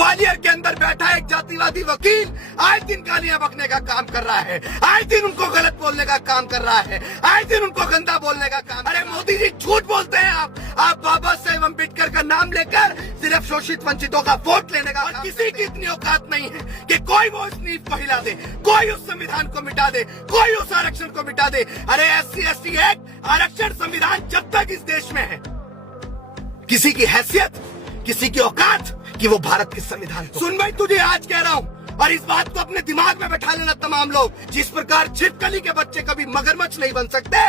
ग्वालियर के अंदर बैठा एक जातिवादी वकील आए दिन गालियां बकने का काम कर रहा है, आए दिन उनको गलत बोलने का काम कर रहा है, आए दिन उनको गंदा बोलने का काम। अरे मोदी जी झूठ बोलते हैं आप बाबा साहेब अम्बेडकर का नाम लेकर सिर्फ शोषित वंचितों का वोट लेने का। और किसी की इतनी औकात नहीं है कि कोई वो उस नींव को हिला दे, कोई उस संविधान को मिटा दे, कोई उस आरक्षण को मिटा दे। अरे SC/ST एक्ट, आरक्षण, संविधान जब तक इस देश में है, किसी की हैसियत, किसी की औकात कि वो भारत के संविधान को। सुन भाई, तुझे आज कह रहा हूं और इस बात को अपने दिमाग में बैठा लेना तमाम लोग, जिस प्रकार छिपकली के बच्चे कभी मगरमच्छ नहीं बन सकते,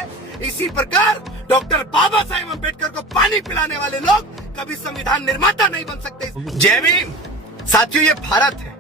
इसी प्रकार डॉक्टर बाबा साहेब अम्बेडकर को पानी पिलाने वाले लोग कभी संविधान निर्माता नहीं बन सकते। जय भीम। साथियों, ये भारत है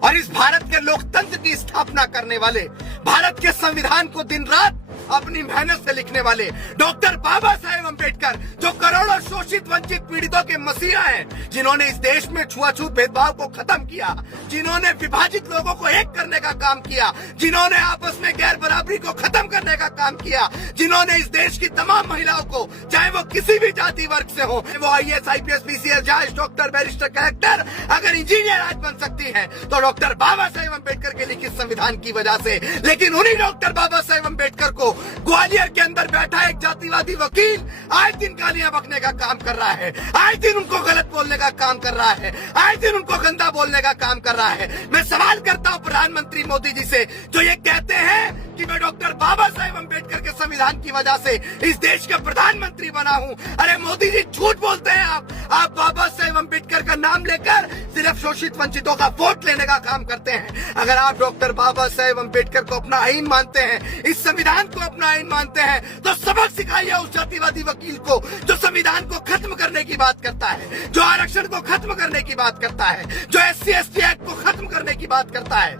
और इस भारत के लोकतंत्र की स्थापना करने वाले, भारत के संविधान को दिन रात अपनी मेहनत से लिखने वाले डॉक्टर बाबा साहेब अम्बेडकर, जो करोड़ों शोषित वंचित पीड़ितों के मसीहा हैं, जिन्होंने इस देश में छुआछूत भेदभाव को खत्म किया, जिन्होंने विभाजित लोगों को एक करने का काम किया, जिन्होंने आपस में गैर बराबरी को खत्म करने का काम किया, जिन्होंने इस देश की तमाम महिलाओं को, चाहे वो किसी भी जाति वर्ग से हो, वो IAS, IPS, PCS, जज, डॉक्टर, बैरिस्टर, कलेक्टर, अगर इंजीनियर आज बन सकती है तो डॉक्टर बाबा साहेब अम्बेडकर के लिखित संविधान की वजह से। लेकिन उन्हीं डॉक्टर बाबा साहेब अम्बेडकर को ग्वालियर के अंदर बैठा एक जातिवादी वकील आए दिन गालियां बकने का काम कर रहा है, आए दिन उनको गलत बोलने का काम कर रहा है, आए दिन उनको गंदा बोलने का काम कर रहा है। मैं सवाल करता हूं प्रधानमंत्री मोदी जी से, जो ये कहते हैं कि मैं डॉक्टर बाबा साहेब अम्बेडकर के संविधान की वजह से इस देश का प्रधानमंत्री बना हूं। अरे मोदी जी झूठ बोलते हैं आप बाबा साहेब अम्बेडकर का नाम लेकर सिर्फ शोषित वंचितों का वोट लेने का काम करते हैं। अगर आप डॉक्टर बाबा साहेब अम्बेडकर को अपना आईन मानते हैं, इस संविधान को अपना आईन मानते हैं, तो सबक सिखाइए उस जातिवादी वकील को जो संविधान को खत्म करने की बात करता है, जो आरक्षण को खत्म करने की बात करता है, जो SC/ST एक्ट को खत्म करने की बात करता है।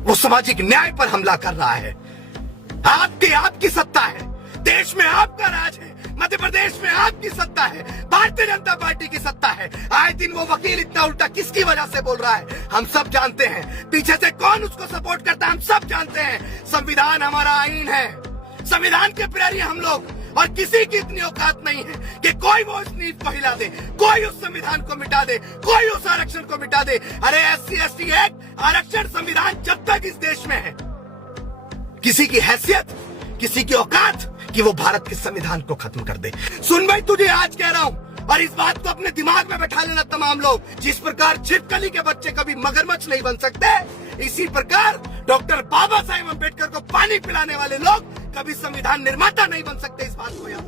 वो सामाजिक न्याय पर हमला कर रहा है। आपकी सत्ता है, देश में आपका राज है, मध्य प्रदेश में आपकी सत्ता है, भारतीय जनता पार्टी की सत्ता है। आए दिन वो वकील इतना उल्टा किसकी वजह से बोल रहा है, हम सब जानते हैं। पीछे से कौन उसको सपोर्ट करता है, हम सब जानते हैं। संविधान हमारा आईन है, संविधान के प्यारी हम लोग, और किसी की इतनी औकात नहीं है कि कोई वो उस नींव को हिला दे, कोई उस संविधान को मिटा दे, कोई उस आरक्षण को मिटा दे। अरे SC/ST एक्ट, आरक्षण, संविधान जब तक इस देश में है, किसी की हैसियत, किसी की औकात कि वो भारत के संविधान को खत्म कर दे। सुन भाई, तुझे आज कह रहा हूं और इस बात को अपने दिमाग में बैठा लेना तमाम लोग, जिस प्रकार छिपकली के बच्चे कभी मगरमच्छ नहीं बन सकते, इसी प्रकार डॉक्टर बाबा साहेब अम्बेडकर को पानी पिलाने वाले लोग कभी संविधान निर्माता नहीं बन सकते। इस बात को याद